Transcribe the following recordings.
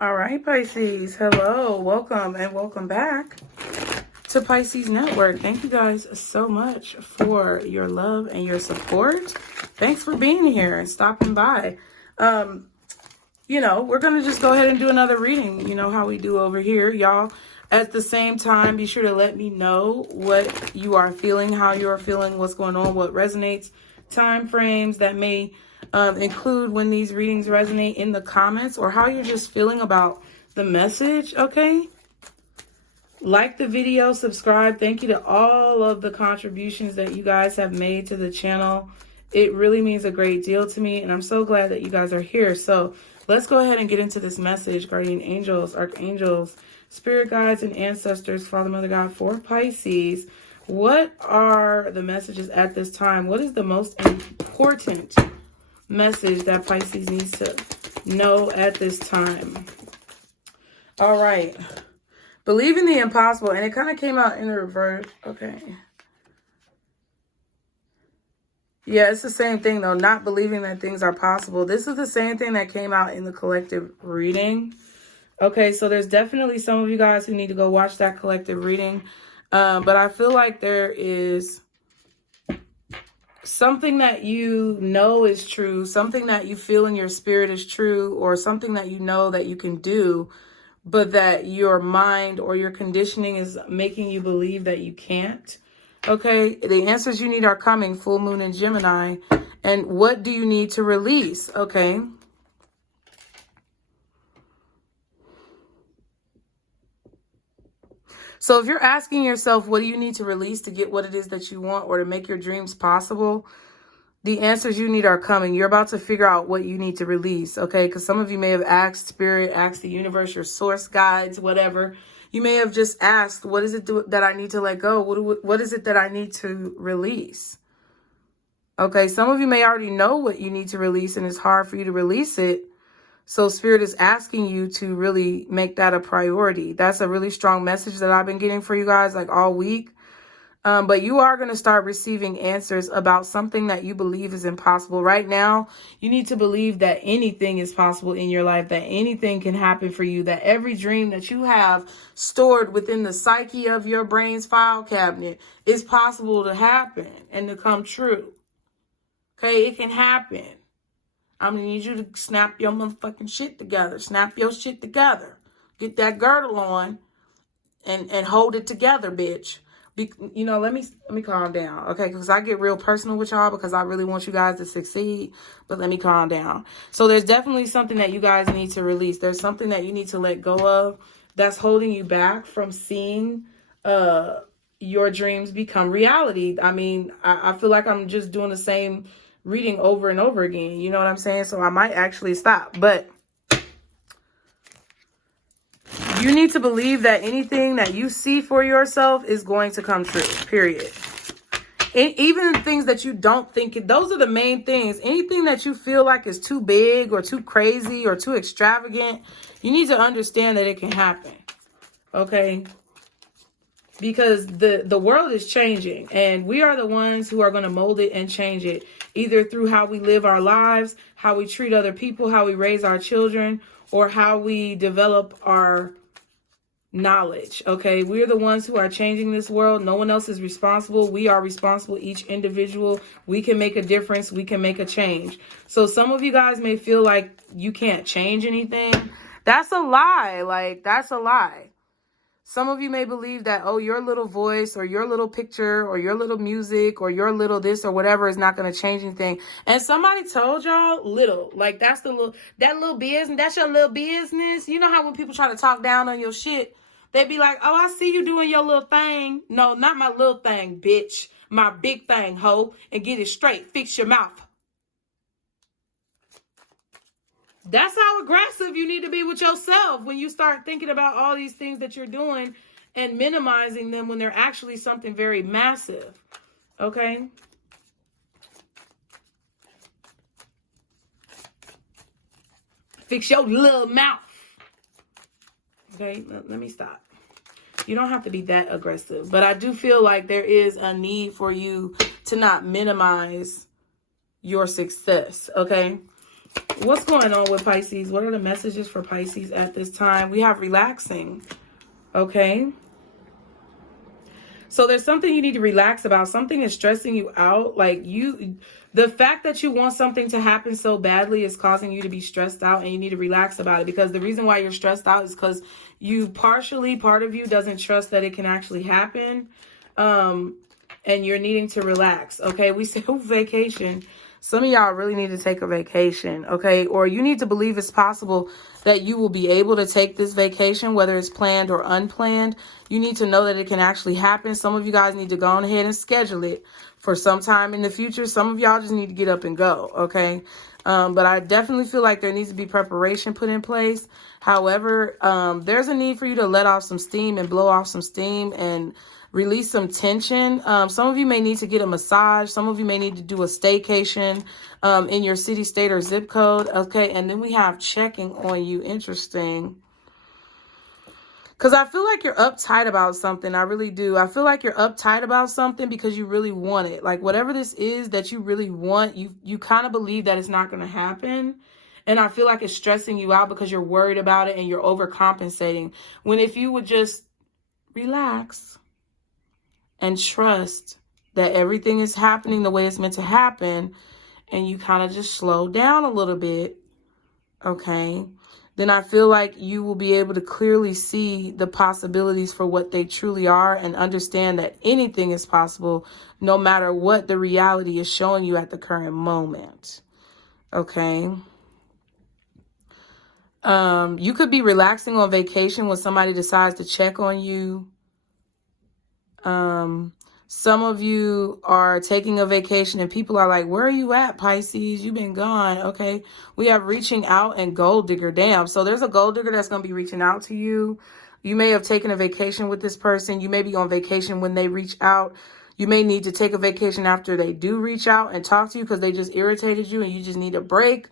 All right, Pisces. Hello, welcome and welcome back to Pisces Network. Thank you guys so much for your love and your support. Thanks for being here and stopping by. We're going to just go ahead and do another reading. You know how we do over here, y'all. At the same time, be sure to let me know what you are feeling, how you are feeling, what's going on, what resonates, time frames that may include when these readings resonate in the comments, or how you're just feeling about the message, okay? Like the video, subscribe. Thank you to all of the contributions that you guys have made to the channel. It really means a great deal to me, and I'm so glad that you guys are here. So let's go ahead and get into this message. Guardian angels, archangels, spirit guides, and ancestors, Father, Mother, God, for Pisces. What are the messages at this time? What is the most important message that Pisces needs to know at this time? All right. Believing the impossible. And it kind of came out in the reverse. Okay. Yeah, it's the same thing, though. Not believing that things are possible. This is the same thing that came out in the collective reading. Okay, so there's definitely some of you guys who need to go watch that collective reading. But I feel like there is something that you know is true, something that you feel in your spirit is true, or something that you know that you can do, but that your mind or your conditioning is making you believe that you can't. Okay, the answers you need are coming, full moon in Gemini. And what do you need to release? Okay. So if you're asking yourself, what do you need to release to get what it is that you want or to make your dreams possible? The answers you need are coming. You're about to figure out what you need to release, okay? Because some of you may have asked Spirit, asked the universe, your source guides, whatever. You may have just asked, what is it that I need to let go? What is it that I need to release? Okay, some of you may already know what you need to release, and it's hard for you to release it. So Spirit is asking you to really make that a priority. That's a really strong message that I've been getting for you guys like all week. But you are going to start receiving answers about something that you believe is impossible. Right now, you need to believe that anything is possible in your life, that anything can happen for you, that every dream that you have stored within the psyche of your brain's file cabinet is possible to happen and to come true. Okay, it can happen. I'm going to need you to snap your motherfucking shit together. Snap your shit together. Get that girdle on and hold it together, bitch. Let me calm down, okay? Because I get real personal with y'all because I really want you guys to succeed, but let me calm down. So there's definitely something that you guys need to release. There's something that you need to let go of that's holding you back from seeing your dreams become reality. I mean, I feel like I'm just doing the same reading over and over again. You know what I'm saying? So I might actually stop. But you need to believe that anything that you see for yourself is going to come true, period. Even things that you don't think, those are the main things. Anything that you feel like is too big or too crazy or too extravagant, you need to understand that it can happen, okay? Because the world is changing, and we are the ones who are going to mold it and change it, either through how we live our lives, how we treat other people, how we raise our children, or how we develop our knowledge. Okay, we're the ones who are changing this world. No one else is responsible. We are responsible, each individual. We can make a difference. We can make a change. So some of you guys may feel like you can't change anything. That's a lie. Like, that's a lie. Some of you may believe that, oh, your little voice or your little picture or your little music or your little this or whatever is not going to change anything. And somebody told y'all little, like that little business, that's your little business. You know how when people try to talk down on your shit, they be like, oh, I see you doing your little thing. No, not my little thing, bitch. My big thing, hoe. And get it straight. Fix your mouth. That's how aggressive you need to be with yourself when you start thinking about all these things that you're doing and minimizing them when they're actually something very massive. Okay? Fix your little mouth. Okay? Let me stop. You don't have to be that aggressive. But I do feel like there is a need for you to not minimize your success. Okay? What's going on with Pisces? What are the messages for Pisces at this time? We have relaxing. Okay. So there's something you need to relax about. Something is stressing you out. Like the fact that you want something to happen so badly is causing you to be stressed out, and you need to relax about it, because the reason why you're stressed out is because part of you doesn't trust that it can actually happen. And you're needing to relax. Okay. We say vacation. Some of y'all really need to take a vacation. Okay. Or you need to believe it's possible that you will be able to take this vacation, whether it's planned or unplanned. You need to know that it can actually happen. Some of you guys need to go on ahead and schedule it for some time in the future. Some of y'all just need to get up and go. Okay. But I definitely feel like there needs to be preparation put in place. However, there's a need for you to let off some steam and blow off some steam and release some tension. Some of you may need to get a massage. Some of you may need to do a staycation in your city, state, or zip code. Okay. And then we have checking on you. Interesting. Because I feel like you're uptight about something. I really do. I feel like you're uptight about something because you really want it. Like whatever this is that you really want, you kind of believe that it's not going to happen. And I feel like it's stressing you out because you're worried about it and you're overcompensating. When if you would just relax and trust that everything is happening the way it's meant to happen, and you kind of just slow down a little bit, okay, then I feel like you will be able to clearly see the possibilities for what they truly are and understand that anything is possible no matter what the reality is showing you at the current moment, okay? You could be relaxing on vacation when somebody decides to check on you. Some of you are taking a vacation and people are like, where are you at, Pisces? You've been gone. Okay. We have reaching out and gold digger. Damn. So there's a gold digger that's going to be reaching out to you. You may have taken a vacation with this person. You may be on vacation when they reach out. You may need to take a vacation after they do reach out and talk to you because they just irritated you and you just need a break.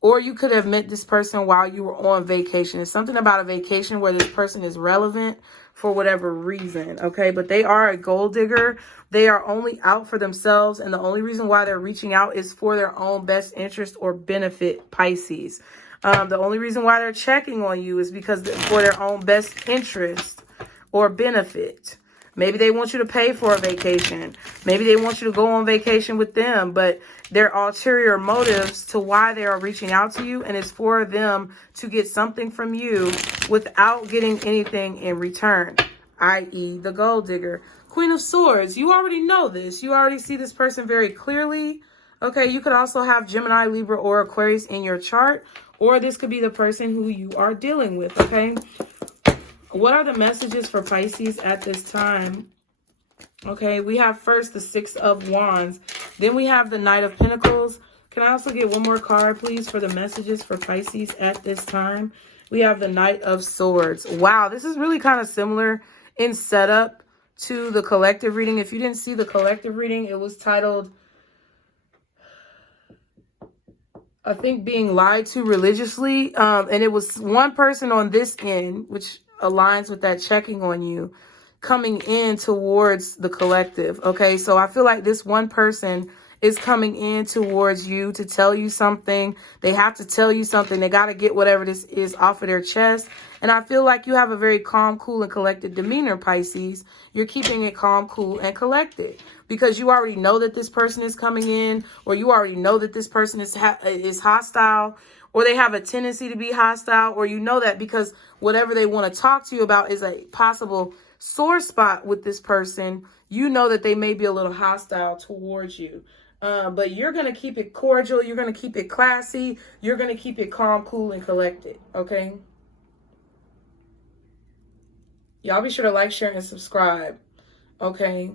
Or you could have met this person while you were on vacation. It's something about a vacation where this person is relevant for whatever reason, okay? But they are a gold digger. They are only out for themselves, and the only reason why they're reaching out is for their own best interest or benefit, Pisces. The only reason why they're checking on you is because for their own best interest or benefit. Maybe they want you to pay for a vacation. Maybe they want you to go on vacation with them, but there are ulterior motives to why they are reaching out to you, and it's for them to get something from you without getting anything in return, i.e. the gold digger. Queen of Swords, you already know this. You already see this person very clearly. Okay, you could also have Gemini, Libra, or Aquarius in your chart, or this could be the person who you are dealing with, okay? What are the messages for Pisces at this time? Okay, we have first the Six of Wands. Then we have the Knight of Pentacles. Can I also get one more card, please, for the messages for Pisces at this time? We have the Knight of Swords. Wow, this is really kind of similar in setup to the collective reading. If you didn't see the collective reading, it was titled, I think, Being Lied to Religiously. And it was one person on this end, which aligns with that checking on you, coming in towards the collective. Okay, so I feel like this one person is coming in towards you to tell you something. They have to tell you something. They got to get whatever this is off of their chest. And I feel like you have a very calm, cool, and collected demeanor, Pisces. You're keeping it calm, cool, and collected because you already know that this person is coming in, or you already know that this person is hostile, or they have a tendency to be hostile, or you know that because whatever they want to talk to you about is a possible sore spot with this person. You know that they may be a little hostile towards you. But you're going to keep it cordial. You're going to keep it classy. You're going to keep it calm, cool, and collected. Okay? Y'all be sure to like, share, and subscribe. Okay?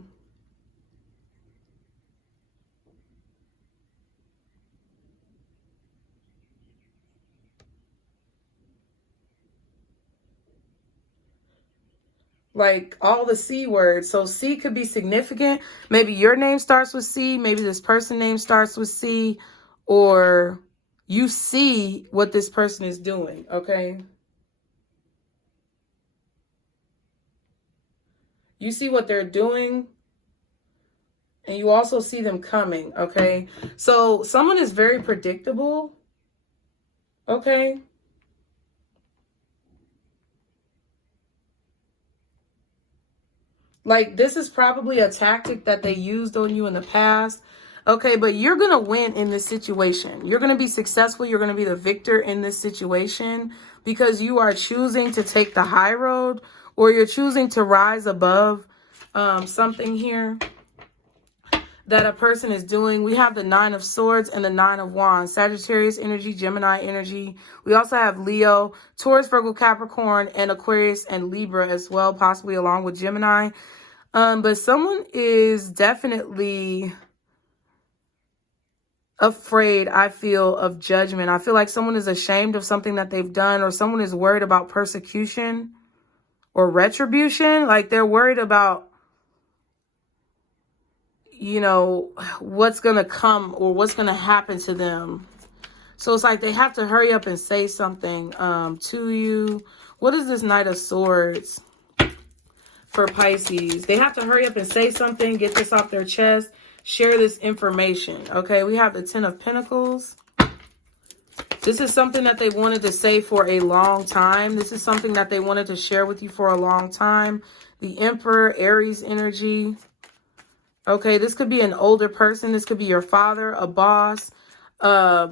Like all the C words. So C could be significant. Maybe your name starts with C. Maybe this person's name starts with C. Or you see what this person is doing. Okay? You see what they're doing. And you also see them coming. Okay? So someone is very predictable. Okay. Like, this is probably a tactic that they used on you in the past. Okay, but you're going to win in this situation. You're going to be successful. You're going to be the victor in this situation because you are choosing to take the high road, or you're choosing to rise above something here that a person is doing. We have the 9 of Swords and the 9 of Wands, Sagittarius energy, Gemini energy. We also have Leo, Taurus, Virgo, Capricorn, and Aquarius and Libra as well, possibly along with Gemini. But someone is definitely afraid, I feel, of judgment. I feel like someone is ashamed of something that they've done, or someone is worried about persecution or retribution. Like, they're worried about, you know, what's going to come or what's going to happen to them. So it's like they have to hurry up and say something to you. What is this Knight of Swords for Pisces? They have to hurry up and say something, get this off their chest, share this information. Okay, we have the 10 of Pentacles. This is something that they wanted to say for a long time. This is something that they wanted to share with you for a long time. The Emperor, Aries energy. Okay, this could be an older person. This could be your father, a boss, a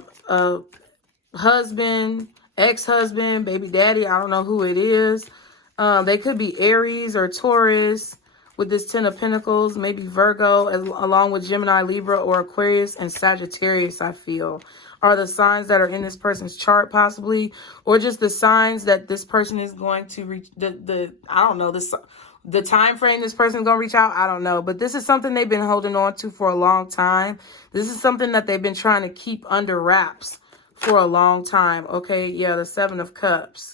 husband, ex-husband, baby daddy. I don't know who it is. They could be Aries or Taurus with this 10 of Pentacles, maybe Virgo, along with Gemini, Libra, or Aquarius and Sagittarius, I feel, are the signs that are in this person's chart possibly, or just the signs that this person is going to reach, I don't know, the time frame this person is going to reach out, I don't know. But this is something they've been holding on to for a long time. This is something that they've been trying to keep under wraps for a long time. Okay, yeah, the 7 of Cups.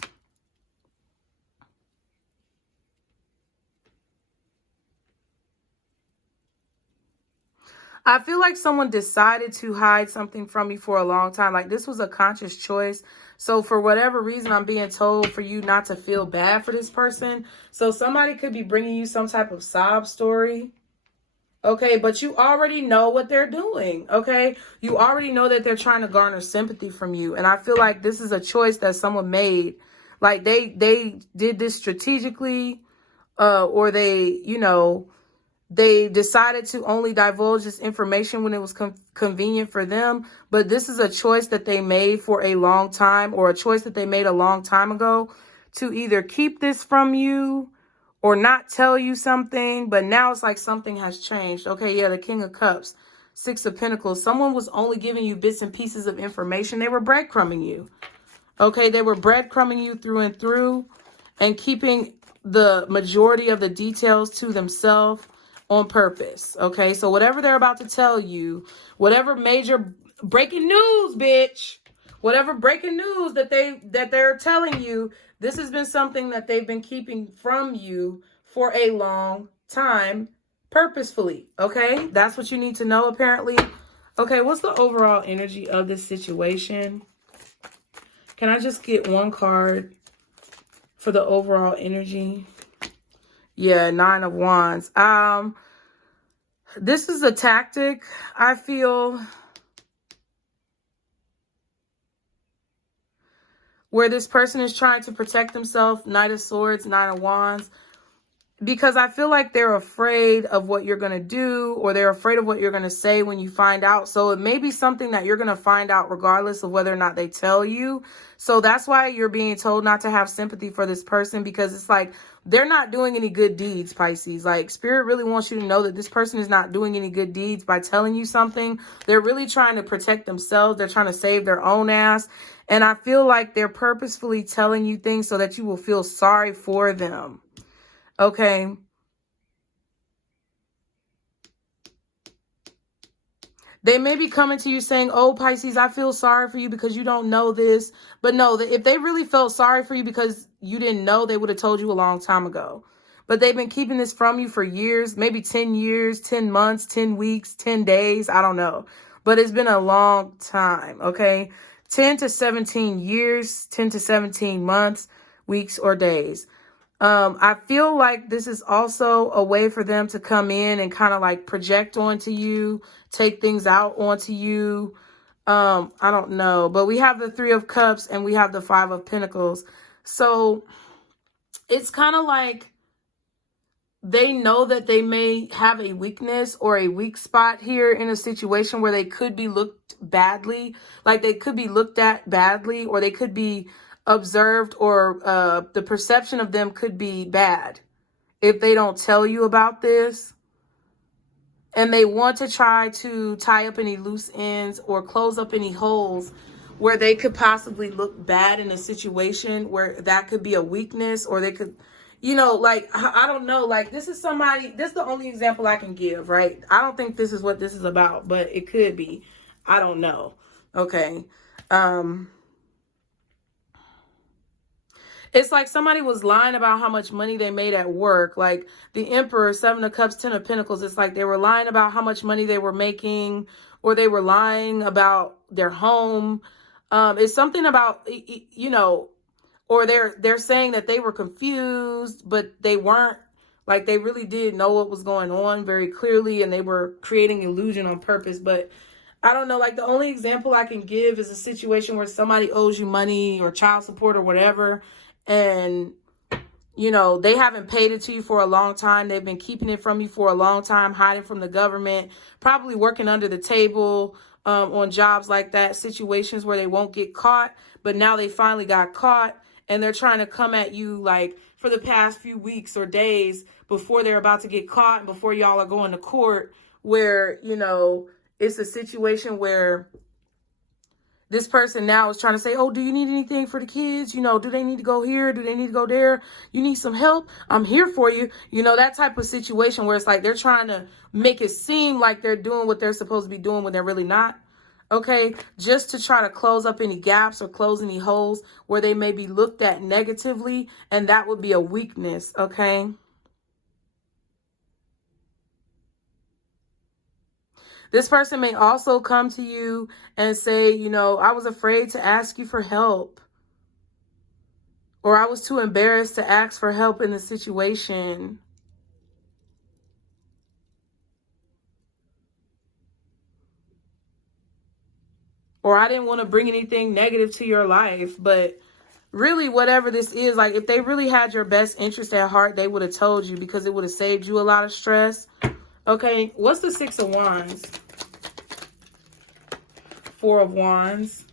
I feel like someone decided to hide something from you for a long time. Like, this was a conscious choice. So for whatever reason, I'm being told for you not to feel bad for this person. So somebody could be bringing you some type of sob story. Okay, but you already know what they're doing. Okay, you already know that they're trying to garner sympathy from you. And I feel like this is a choice that someone made. Like, they did this strategically, or they, you know, they decided to only divulge this information when it was convenient for them. But this is a choice that they made for a long time, or a choice that they made a long time ago, to either keep this from you or not tell you something. But now it's like something has changed. Okay, yeah, the King of Cups, 6 of Pentacles. Someone was only giving you bits and pieces of information. They were breadcrumbing you. Okay, they were breadcrumbing you through and through and keeping the majority of the details to themselves on purpose. Okay, so whatever they're about to tell you, whatever major breaking news, bitch, whatever breaking news that they're telling you, this has been something that they've been keeping from you for a long time, purposefully. Okay, that's what you need to know, apparently. Okay, what's the overall energy of this situation? Can I just get one card for the overall energy? Yeah, 9 of Wands. This is a tactic, I feel, where this person is trying to protect themselves. Knight of Swords, 9 of Wands. Because I feel like they're afraid of what you're going to do, or they're afraid of what you're going to say when you find out. So it may be something that you're going to find out regardless of whether or not they tell you. So that's why you're being told not to have sympathy for this person, because it's like they're not doing any good deeds, Pisces. Like, Spirit really wants you to know that this person is not doing any good deeds by telling you something. They're really trying to protect themselves. They're trying to save their own ass. And I feel like they're purposefully telling you things so that you will feel sorry for them. Okay. They may be coming to you saying, oh, Pisces, I feel sorry for you because you don't know this. But no, if they really felt sorry for you because you didn't know, they would have told you a long time ago. But they've been keeping this from you for years, maybe 10 years, 10 months, 10 weeks, 10 days. I don't know. But it's been a long time, okay? 10 to 17 years, 10 to 17 months, weeks, or days. I feel like this is also a way for them to come in and kind of like project onto you, take things out onto you, I don't know. But we have the Three of Cups and we have the Five of Pentacles. So it's kind of like they know that they may have a weakness or a weak spot here in a situation where they could be looked badly. Like they could be looked at badly, or they could be observed, or the perception of them could be bad if they don't tell you about this. And they want to try to tie up any loose ends or close up any holes where they could possibly look bad in a situation where that could be a weakness, or they could, you know, like, I don't know, like this is somebody, this is the only example I can give, right? I don't think this is what this is about, but it could be. I don't know. Okay. It's like somebody was lying about how much money they made at work. Like the Emperor, Seven of Cups, Ten of Pentacles. It's like they were lying about how much money they were making, or they were lying about their home. It's something about, you know, or they're saying that they were confused, but they weren't. Like they really did know what was going on very clearly, and they were creating illusion on purpose. But I don't know, like the only example I can give is a situation where somebody owes you money or child support or whatever, and you know, they haven't paid it to you for a long time. They've been keeping it from you for a long time, hiding from the government, probably working under the table on jobs like that, situations where they won't get caught. But now they finally got caught, and they're trying to come at you like for the past few weeks or days before they're about to get caught and before y'all are going to court, where, you know, it's a situation where this person now is trying to say, oh, do you need anything for the kids? You know, do they need to go here? Do they need to go there? You need some help? I'm here for you. You know, that type of situation where it's like they're trying to make it seem like they're doing what they're supposed to be doing when they're really not. Okay, just to try to close up any gaps or close any holes where they may be looked at negatively. And that would be a weakness. Okay. This person may also come to you and say, you know, I was afraid to ask you for help, or I was too embarrassed to ask for help in the situation. Or I didn't want to bring anything negative to your life. But really, whatever this is, like if they really had your best interest at heart, they would have told you, because it would have saved you a lot of stress. Okay, what's the Six of Wands? Four of Wands.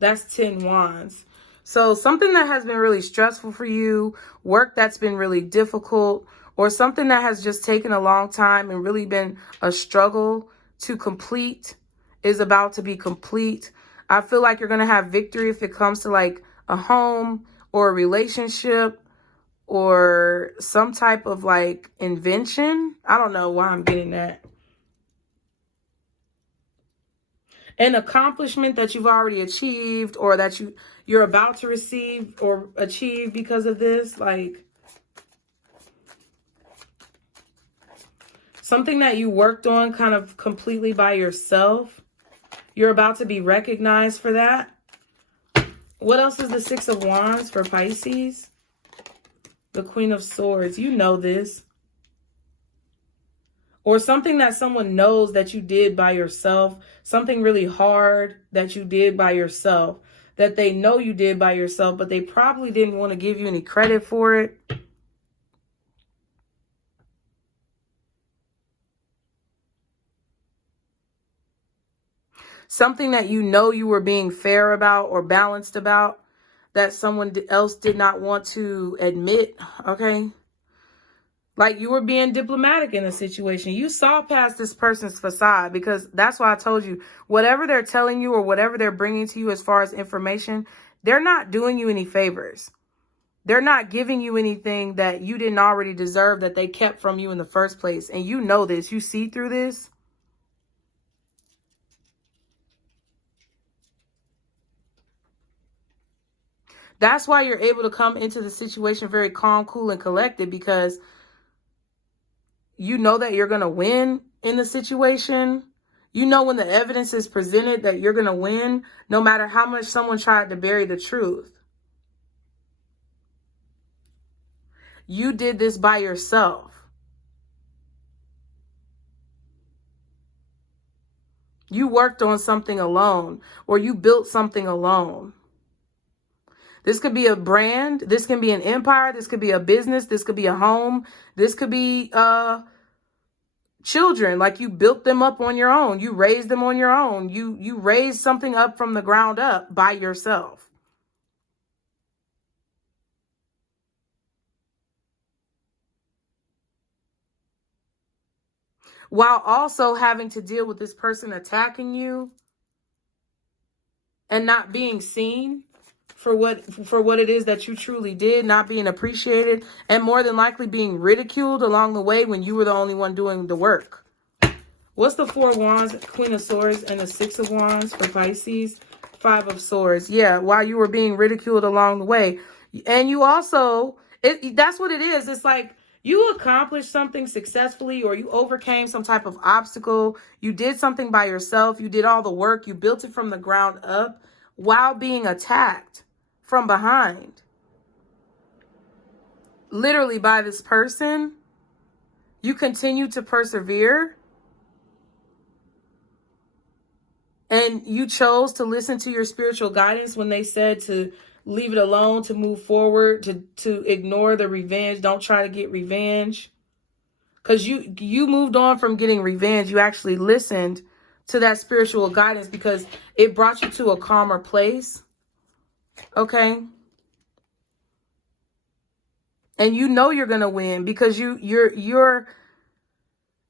That's 10 Wands. So something that has been really stressful for you, work that's been really difficult, or something that has just taken a long time and really been a struggle to complete is about to be complete. I feel like you're going to have victory if it comes to like a home or a relationship or some type of like invention. I don't know why I'm getting that. An accomplishment that you've already achieved, or that you're about to receive or achieve because of this. Like something that you worked on kind of completely by yourself. You're about to be recognized for that. What else is the Six of Wands for Pisces? The Queen of Swords. You know this. Or something that someone knows that you did by yourself. Something really hard that you did by yourself. That they know you did by yourself, but they probably didn't want to give you any credit for it. Something that you know you were being fair about or balanced about, that someone else did not want to admit, okay? Like you were being diplomatic in a situation. You saw past this person's facade, because that's why I told you, whatever they're telling you or whatever they're bringing to you as far as information, they're not doing you any favors. They're not giving you anything that you didn't already deserve, that they kept from you in the first place. And you know this. You see through this. That's why you're able to come into the situation very calm, cool, and collected, because you know that you're going to win in the situation. You know when the evidence is presented that you're going to win, no matter how much someone tried to bury the truth. You did this by yourself. You worked on something alone, or you built something alone. This could be a brand. This can be an empire. This could be a business. This could be a home. This could be children. Like, you built them up on your own. You raised them on your own. You raised something up from the ground up by yourself. While also having to deal with this person attacking you and not being seen for what it is that you truly did, not being appreciated, and more than likely being ridiculed along the way when you were the only one doing the work. What's the 4 of Wands, Queen of Swords, and the 6 of Wands for Pisces? 5 of Swords. Yeah, while you were being ridiculed along the way. And you also, that's what it is. It's like you accomplished something successfully, or you overcame some type of obstacle. You did something by yourself. You did all the work. You built it from the ground up while being attacked from behind. Literally by this person. You continue to persevere. And you chose to listen to your spiritual guidance when they said to leave it alone, to move forward, to ignore the revenge. Don't try to get revenge. Because you moved on from getting revenge. You actually listened to that spiritual guidance because it brought you to a calmer place. Okay? And you know you're going to win because you're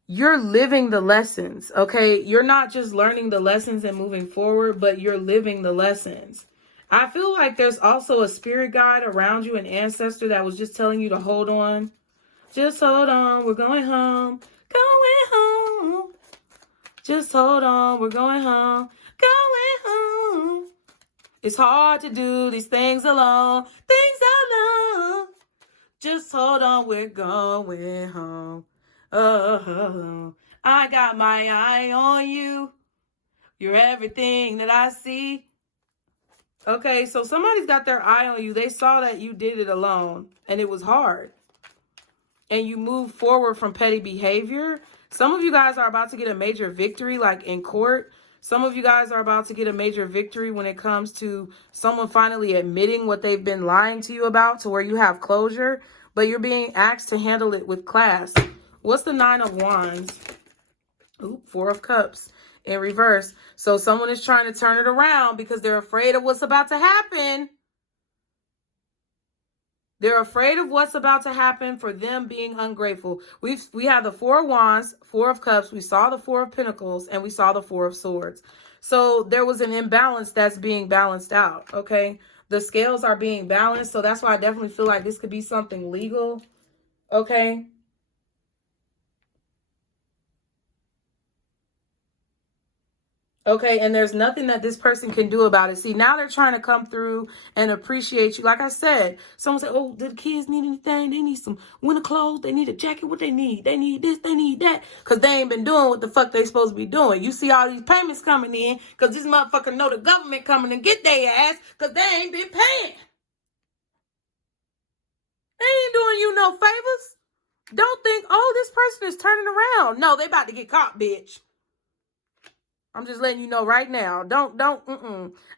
living the lessons, okay? You're not just learning the lessons and moving forward, but you're living the lessons. I feel like there's also a spirit guide around you, an ancestor that was just telling you to hold on. Just hold on, we're going home. Going home. Just hold on, we're going home. Going home. It's hard to do these things alone. Things alone. Just hold on, we're going home. Oh, I got my eye on you. You're everything that I see. Okay, so somebody's got their eye on you. They saw that you did it alone, and it was hard. And you moved forward from petty behavior. Some of you guys are about to get a major victory, like in court. Some of you guys are about to get a major victory when it comes to someone finally admitting what they've been lying to you about, to where you have closure, but you're being asked to handle it with class. What's the 9 of Wands? Ooh, 4 of Cups in reverse. So someone is trying to turn it around because they're afraid of what's about to happen. They're afraid of what's about to happen for them being ungrateful. We have the 4 of Wands, 4 of Cups. We saw the 4 of Pentacles, and we saw the 4 of Swords. So there was an imbalance that's being balanced out, okay? The scales are being balanced, so that's why I definitely feel like this could be something legal, okay? Okay, and there's nothing that this person can do about it. See, now they're trying to come through and appreciate you. Like I said, someone said, oh, do the kids need anything? They need some winter clothes. They need a jacket. What they need? They need this. They need that. Because they ain't been doing what the fuck they supposed to be doing. You see all these payments coming in because this motherfucker know the government coming and get their ass because they ain't been paying. They ain't doing you no favors. Don't think, oh, this person is turning around. No, they about to get caught, bitch. I'm just letting you know right now.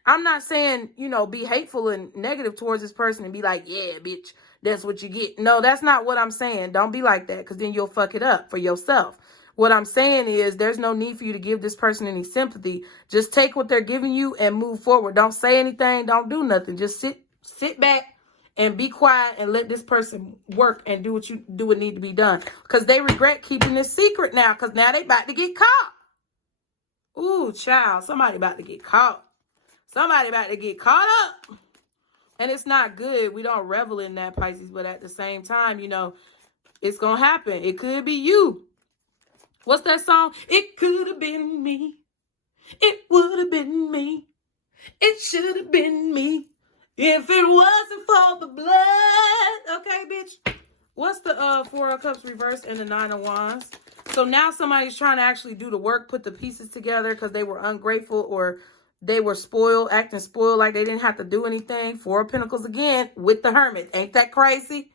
I'm not saying, be hateful and negative towards this person and be like, yeah, bitch, that's what you get. No, that's not what I'm saying. Don't be like that, because then you'll fuck it up for yourself. What I'm saying is there's no need for you to give this person any sympathy. Just take what they're giving you and move forward. Don't say anything. Don't do nothing. Just sit back and be quiet and let this person work and do what need to be done. Because they regret keeping this secret now, because now they about to get caught. Ooh, child, somebody about to get caught. Somebody about to get caught up. And it's not good. We don't revel in that, Pisces. But at the same time, it's going to happen. It could be you. What's that song? It could have been me. It would have been me. It should have been me. If it wasn't for the blood. Okay, bitch. What's the 4 of Cups reversed and the 9 of Wands? So now somebody's trying to actually do the work, put the pieces together because they were ungrateful or they were spoiled, acting spoiled like they didn't have to do anything. 4 of Pentacles again with the Hermit. Ain't that crazy?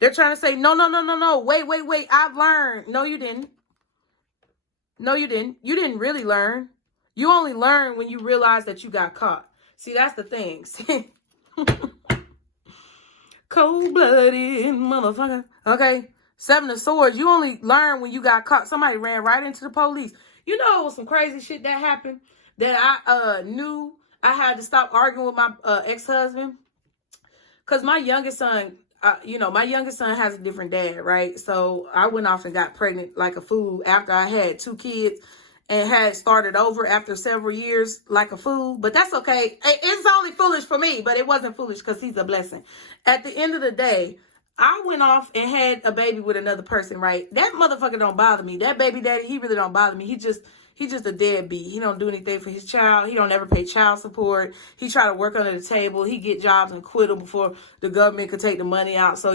They're trying to say, no. Wait. I've learned. No, you didn't. No, you didn't. You didn't really learn. You only learn when you realize that you got caught. See, that's the thing. Cold-blooded motherfucker. Okay. 7 of Swords. You only learn when you got caught. Somebody ran right into the police. You know, it was some crazy shit that happened that I knew I had to stop arguing with my ex-husband. Because my youngest son, my youngest son has a different dad, right? So I went off and got pregnant like a fool after I had 2 kids and had started over after several years like a fool. But that's okay. It's only foolish for me, but it wasn't foolish because he's a blessing. At the end of the day, I went off and had a baby with another person, right? That motherfucker don't bother me. That baby daddy, he really don't bother me. He just a deadbeat. He don't do anything for his child. He don't ever pay child support. He try to work under the table. He get jobs and quit them before the government could take the money out. So,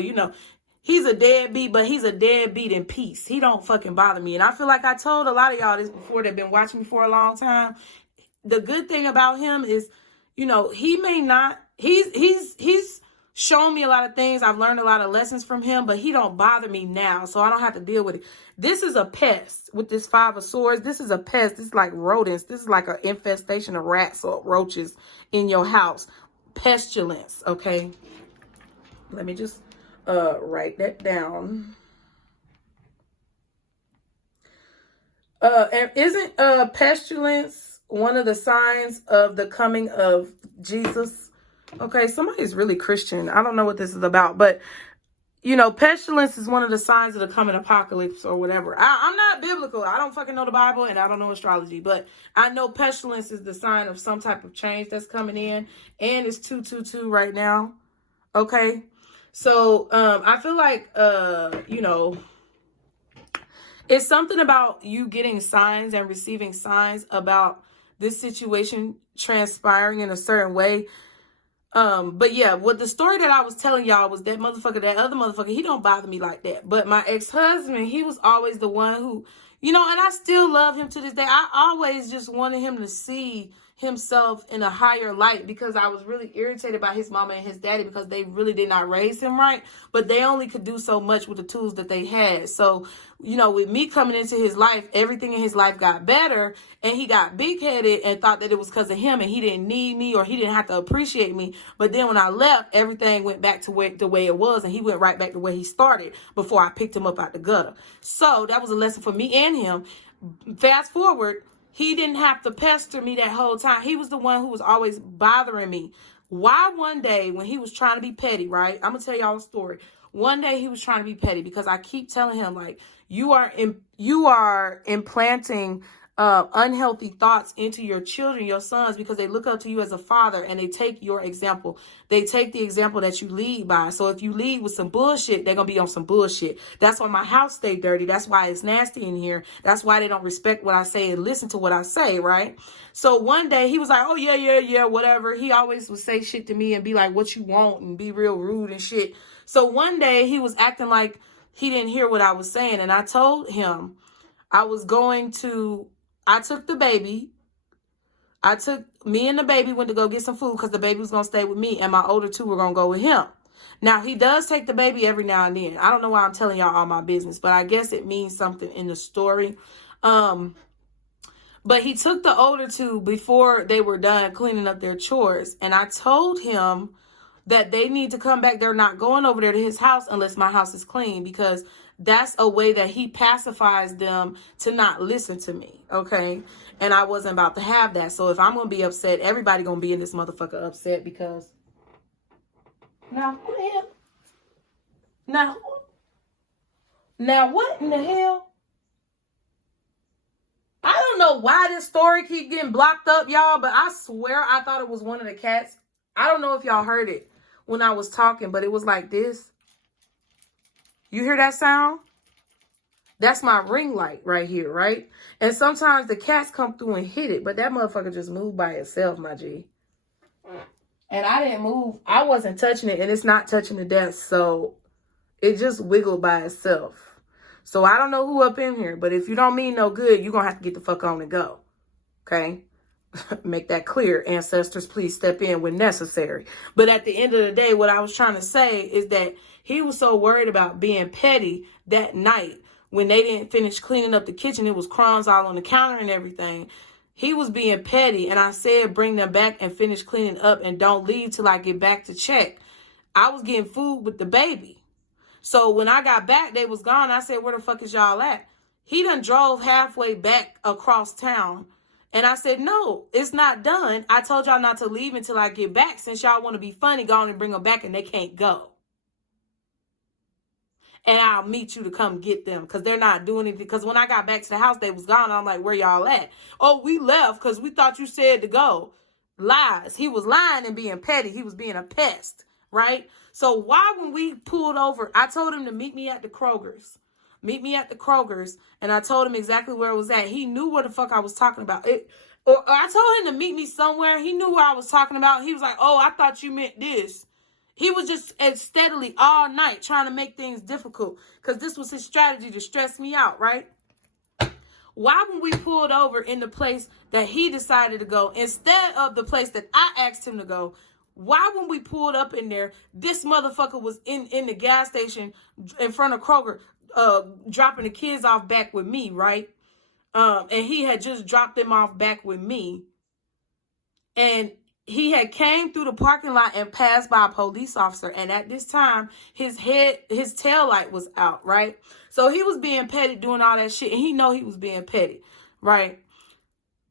he's a deadbeat, but he's a deadbeat in peace. He don't fucking bother me. And I feel like I told a lot of y'all this before that been watching me for a long time. The good thing about him is, he may not, he's shown me a lot of things. I've learned a lot of lessons from him, but he don't bother me now. So I don't have to deal with it. This is a pest with this 5 of Swords. This is a pest. This is like rodents. This is like an infestation of rats or roaches in your house. Pestilence, okay? Let me just write that down. And isn't pestilence one of the signs of the coming of Jesus? Okay, somebody's really Christian. I don't know what this is about, but pestilence is one of the signs of the coming apocalypse or whatever. I'm not biblical. I don't fucking know the Bible and I don't know astrology, but I know pestilence is the sign of some type of change that's coming in, and it's 222 right now. Okay, so I feel like it's something about you getting signs and receiving signs about this situation transpiring in a certain way. But yeah, what the story that I was telling y'all was that other motherfucker, he don't bother me like that. But my ex-husband, he was always the one who, and I still love him to this day. I always just wanted him to see himself in a higher light because I was really irritated by his mama and his daddy because they really did not raise him right, but they only could do so much with the tools that they had. So, with me coming into his life, everything in his life got better, and he got big-headed and thought that it was because of him and he didn't need me or he didn't have to appreciate me. But then when I left, everything went back to the way it was, and he went right back to where he started before I picked him up out the gutter. So that was a lesson for me and him. Fast forward, he didn't have to pester me that whole time. He was the one who was always bothering me. Why one day when he was trying to be petty, right? I'm going to tell y'all a story. One day he was trying to be petty because I keep telling him, like, you are implanting unhealthy thoughts into your children, your sons, because they look up to you as a father and they take your example. They take the example that you lead by. So if you lead with some bullshit, they're going to be on some bullshit. That's why my house stay dirty. That's why it's nasty in here. That's why they don't respect what I say and listen to what I say, right? So one day he was like, oh, yeah, whatever. He always would say shit to me and be like, what you want, and be real rude and shit. So one day he was acting like he didn't hear what I was saying. And I told him I took the baby. Me and the baby went to go get some food because the baby was going to stay with me and my older 2 were going to go with him. Now, he does take the baby every now and then. I don't know why I'm telling y'all all my business, but I guess it means something in the story. But he took the older 2 before they were done cleaning up their chores. And I told him that they need to come back. They're not going over there to his house unless my house is clean, because that's a way that he pacifies them to not listen to me, okay? And I wasn't about to have that. So if I'm going to be upset, everybody going to be in this motherfucker upset because... Now, what the hell? Now, what in the hell? I don't know why this story keep getting blocked up, y'all, but I swear I thought it was one of the cats. I don't know if y'all heard it when I was talking, but it was like this. You hear that sound? That's my ring light right here, right? And sometimes the cats come through and hit it, but that motherfucker just moved by itself, my G. And I didn't move. I wasn't touching it, and it's not touching the desk, so it just wiggled by itself. So I don't know who up in here, but if you don't mean no good, you're going to have to get the fuck on and go. Okay? Make that clear. Ancestors, please step in when necessary. But at the end of the day, what I was trying to say is that he was so worried about being petty that night when they didn't finish cleaning up the kitchen. It was crumbs all on the counter and everything. He was being petty, and I said bring them back and finish cleaning up and don't leave till I get back to check. I was getting food with the baby. So when I got back, they was gone. I said, where the fuck is y'all at? He done drove halfway back across town. And I said, no, it's not done. I told y'all not to leave until I get back. Since y'all want to be funny, go on and bring them back, and they can't go. And I'll meet you to come get them because they're not doing anything. Because when I got back to the house, they was gone. I'm like, where y'all at? Oh, we left because we thought you said to go. Lies. He was lying and being petty. He was being a pest, right? So why, when we pulled over, I told him to meet me at the Kroger's. Meet me at the Kroger's. And I told him exactly where it was at. He knew what the fuck I was talking about. Or I told him to meet me somewhere. He knew where I was talking about. He was like, oh, I thought you meant this. He was just steadily all night trying to make things difficult because this was his strategy to stress me out, right? Why, when we pulled over in the place that he decided to go instead of the place that I asked him to go, why, when we pulled up in there, this motherfucker was in the gas station in front of Kroger, dropping the kids off back with me, right? And he had just dropped them off back with me. And he had came through the parking lot and passed by a police officer. And at this time, his tail light was out, right? So he was being petty, doing all that shit. And he know he was being petty, right?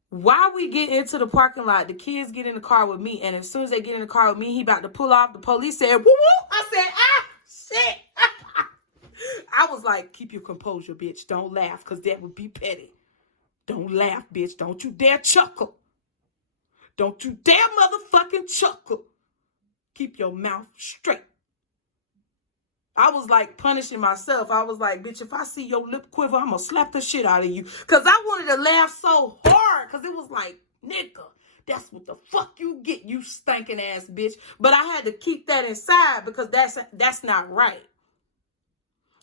While we get into the parking lot, the kids get in the car with me. And as soon as they get in the car with me, he about to pull off. The police said, woo woo. I said, shit. I was like, keep your composure, bitch. Don't laugh, because that would be petty. Don't laugh, bitch. Don't you dare chuckle. Don't you dare motherfucking chuckle. Keep your mouth straight. I was like punishing myself. I was like, bitch, if I see your lip quiver, I'm going to slap the shit out of you. Because I wanted to laugh so hard. Because it was like, nigga, that's what the fuck you get, you stinking ass bitch. But I had to keep that inside because that's not right.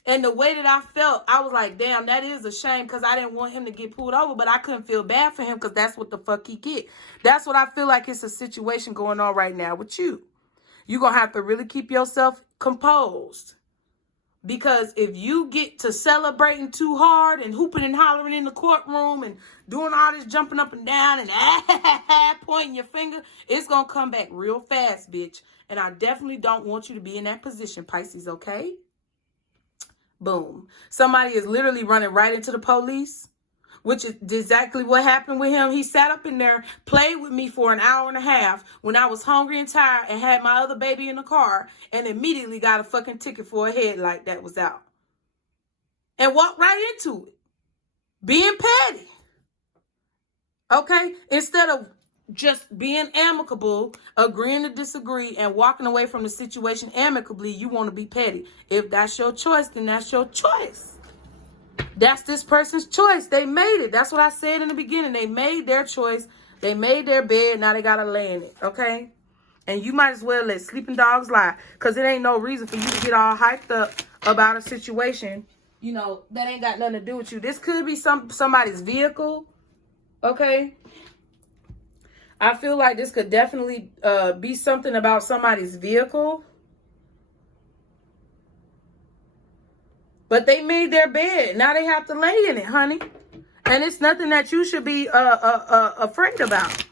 And the way that I felt, I was like, damn, that is a shame because I didn't want him to get pulled over, but I couldn't feel bad for him because that's what the fuck he get. That's what I feel like it's a situation going on right now with you. You're going to have to really keep yourself composed. Because if you get to celebrating too hard and hooping and hollering in the courtroom and doing all this jumping up and down and pointing your finger, it's going to come back real fast, bitch. And I definitely don't want you to be in that position, Pisces, okay? Boom. Somebody is literally running right into the police, which is exactly what happened with him. He sat up in there, played with me for an hour and a half when I was hungry and tired and had my other baby in the car and immediately got a fucking ticket for a headlight that was out. And walked right into it. Being petty. Okay? Instead of just being amicable, agreeing to disagree, and walking away from the situation amicably, you want to be petty. If that's your choice, then that's your choice. That's this person's choice. They made it. That's what I said in the beginning. They made their choice. They made their bed. Now they got to lay in it. Okay? And you might as well let sleeping dogs lie. Because it ain't no reason for you to get all hyped up about a situation, you know, that ain't got nothing to do with you. This could be somebody's vehicle. Okay? I feel like this could definitely be something about somebody's vehicle. But they made their bed. Now they have to lay in it, honey. And it's nothing that you should be afraid about.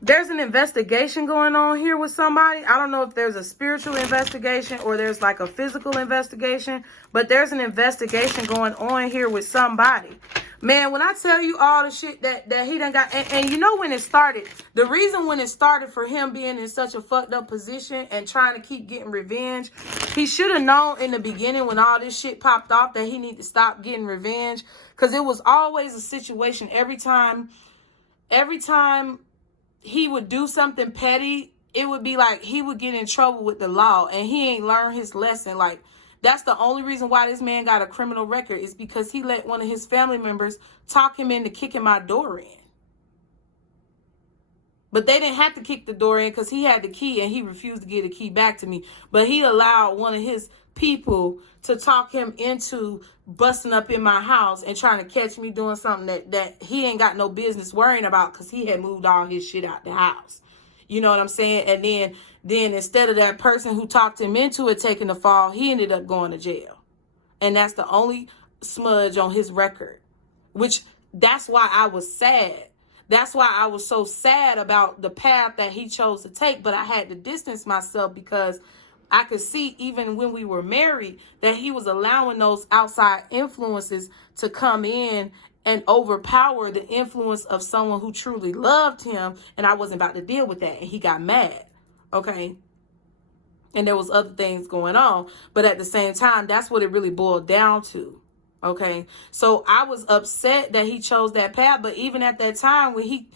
There's an investigation going on here with somebody. I don't know if there's a spiritual investigation or there's like a physical investigation. But there's an investigation going on here with somebody. Man, when I tell you all the shit that he done got, and you know when it started, the reason when it started for him being in such a fucked up position and trying to keep getting revenge, he should have known in the beginning when all this shit popped off that he need to stop getting revenge. Because it was always a situation every time he would do something petty, it would be like he would get in trouble with the law and he ain't learned his lesson. Like, that's the only reason why this man got a criminal record is because he let one of his family members talk him into kicking my door in. But they didn't have to kick the door in because he had the key and he refused to give the key back to me. But he allowed one of his people to talk him into busting up in my house and trying to catch me doing something that he ain't got no business worrying about because he had moved all his shit out the house. You know what I'm saying? And then instead of that person who talked him into it taking the fall, he ended up going to jail. And that's the only smudge on his record, which that's why I was sad. That's why I was so sad about the path that he chose to take. But I had to distance myself because I could see even when we were married that he was allowing those outside influences to come in and overpower the influence of someone who truly loved him. And I wasn't about to deal with that. And he got mad. Okay. And there was other things going on. But at the same time, that's what it really boiled down to. Okay. So I was upset that he chose that path. But even at that time when he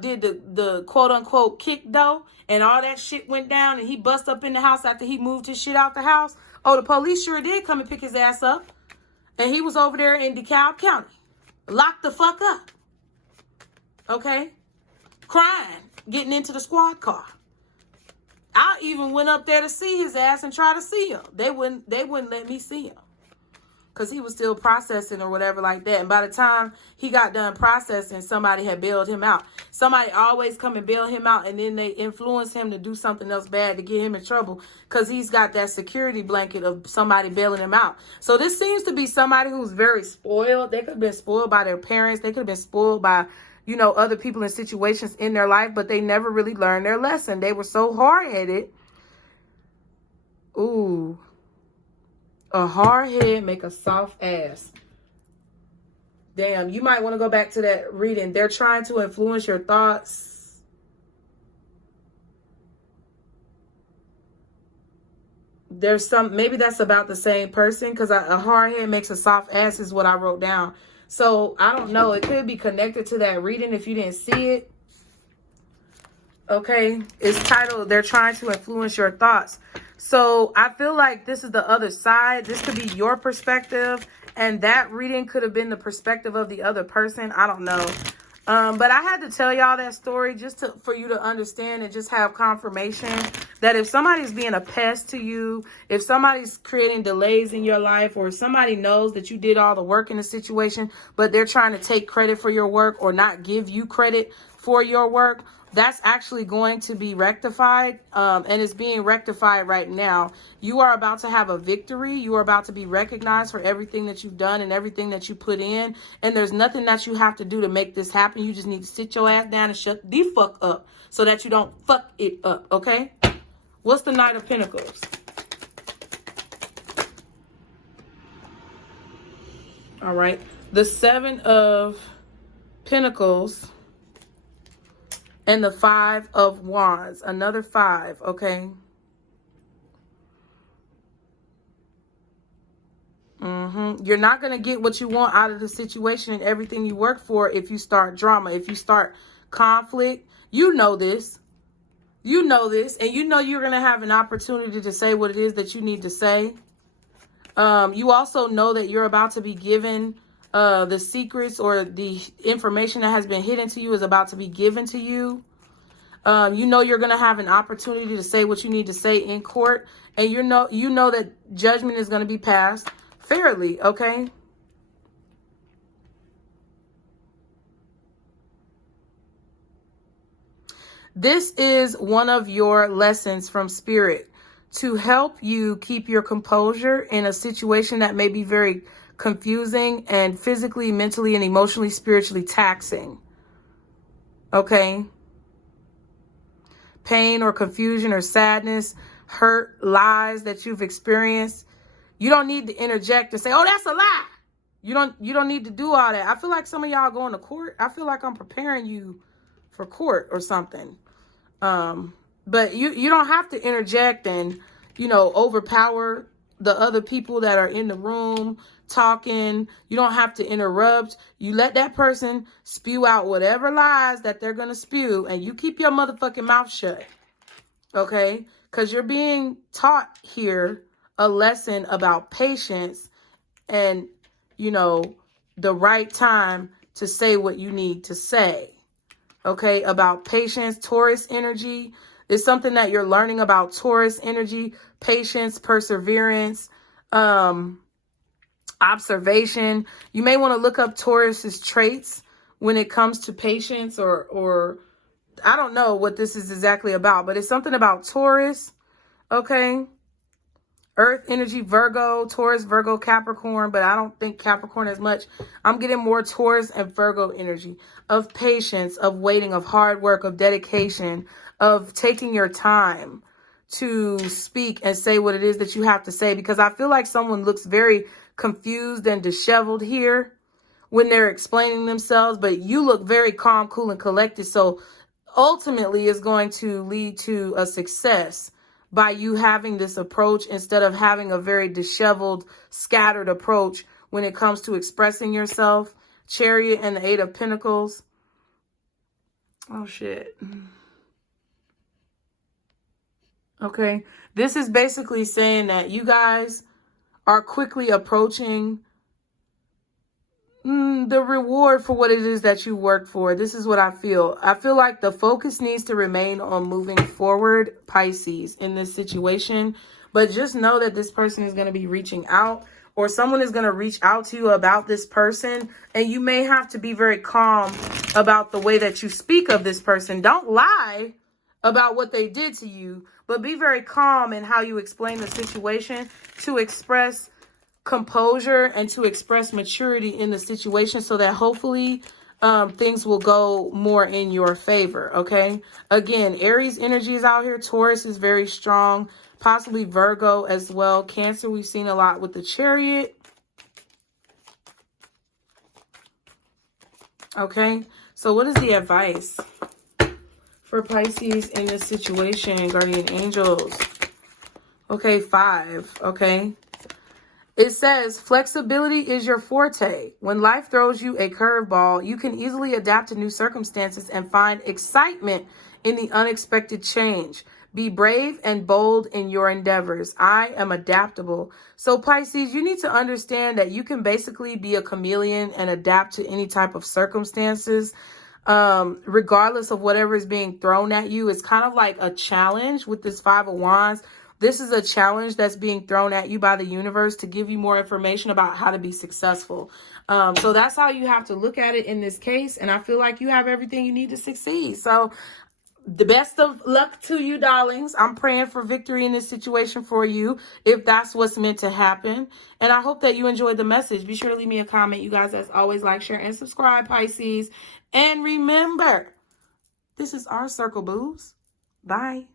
did the quote unquote kick though, and all that shit went down and he bust up in the house after he moved his shit out the house. Oh, the police sure did come and pick his ass up. And he was over there in DeKalb County. Locked the fuck up. Okay. Crying. Getting into the squad car. I even went up there to see his ass and try to see him. They wouldn't let me see him. Because he was still processing or whatever like that. And by the time he got done processing, somebody had bailed him out. Somebody always come and bail him out. And then they influence him to do something else bad to get him in trouble. Because he's got that security blanket of somebody bailing him out. So this seems to be somebody who's very spoiled. They could have been spoiled by their parents. They could have been spoiled by, you know, other people in situations in their life. But they never really learned their lesson. They were so hard-headed. Ooh. A hard head make a soft ass. Damn, you might want to go back to that reading. They're trying to influence your thoughts. There's some, maybe that's about the same person, because a hard head makes a soft ass is what I wrote down. So I don't know. It could be connected to that reading if you didn't see it. Okay, it's titled, They're Trying to Influence Your Thoughts. So I feel like this is the other side. This could be your perspective. And that reading could have been the perspective of the other person. I don't know. But I had to tell y'all that story just for you to understand and just have confirmation that if somebody's being a pest to you, if somebody's creating delays in your life, or if somebody knows that you did all the work in the situation, but they're trying to take credit for your work or not give you credit for your work, that's actually going to be rectified, and it's being rectified right now. You are about to have a victory. You are about to be recognized for everything that you've done and everything that you put in, and there's nothing that you have to do to make this happen. You just need to sit your ass down and shut the fuck up so that you don't fuck it up, okay? What's the Knight of Pentacles? All right. The Seven of Pentacles. And the Five of Wands. Another 5, okay? You're not going to get what you want out of the situation and everything you work for if you start drama, if you start conflict. You know this. You know this. And you know you're going to have an opportunity to say what it is that you need to say. You also know that you're about to be given the secrets, or the information that has been hidden to you is about to be given to you. You know you're going to have an opportunity to say what you need to say in court. And you know that judgment is going to be passed fairly, okay? This is one of your lessons from Spirit to help you keep your composure in a situation that may be very confusing and physically, mentally, and emotionally, spiritually taxing. Okay? Pain or confusion or sadness, hurt, lies that you've experienced. You don't need to interject and say, oh, that's a lie. You don't need to do all that. I feel like some of y'all going to court. I feel like I'm preparing you for court or something. But you don't have to interject and, overpower the other people that are in the room talking. You don't have to interrupt. You let that person spew out whatever lies that they're going to spew, and you keep your motherfucking mouth shut. Okay? Because you're being taught here a lesson about patience and, the right time to say what you need to say. Okay? About patience, Taurus energy. It's something that you're learning about Taurus energy, patience, perseverance, observation. You may want to look up Taurus's traits when it comes to patience, or I don't know what this is exactly about, but it's something about Taurus. Okay. Earth energy, Virgo, Taurus, Virgo, Capricorn, but I don't think Capricorn as much. I'm getting more Taurus and Virgo energy of patience, of waiting, of hard work, of dedication, of taking your time to speak and say what it is that you have to say, because I feel like someone looks very confused and disheveled here when they're explaining themselves, but you look very calm, cool, and collected. So ultimately it's going to lead to a success by you having this approach instead of having a very disheveled, scattered approach when it comes to expressing yourself. Chariot and the 8 of Pentacles. Oh, shit. Okay. This is basically saying that you guys are quickly approaching the reward for what it is that you work for. This is what I feel. I feel like the focus needs to remain on moving forward, Pisces, in this situation. But just know that this person is going to be reaching out, or someone is going to reach out to you about this person. And you may have to be very calm about the way that you speak of this person. Don't lie about what they did to you, but be very calm in how you explain the situation to express composure and to express maturity in the situation, so that hopefully things will go more in your favor. Okay, again, Aries energy is out here. Taurus is very strong, possibly Virgo as well. Cancer, we've seen a lot with the Chariot. Okay, so what is the advice for Pisces in this situation? Guardian angels. Okay, 5. Okay, it says, flexibility is your forte. When life throws you a curveball, you can easily adapt to new circumstances and find excitement in the unexpected change. Be brave and bold in your endeavors. I am adaptable. So Pisces, you need to understand that you can basically be a chameleon and adapt to any type of circumstances, regardless of whatever is being thrown at you. It's kind of like a challenge with this 5 of Wands. This is a challenge that's being thrown at you by the universe to give you more information about how to be successful. So that's how you have to look at it in this case. And I feel like you have everything you need to succeed. So the best of luck to you, darlings. I'm praying for victory in this situation for you, if that's what's meant to happen. And I hope that you enjoyed the message. Be sure to leave me a comment. You guys, as always, like, share, and subscribe, Pisces. And remember, this is our circle, boos. Bye.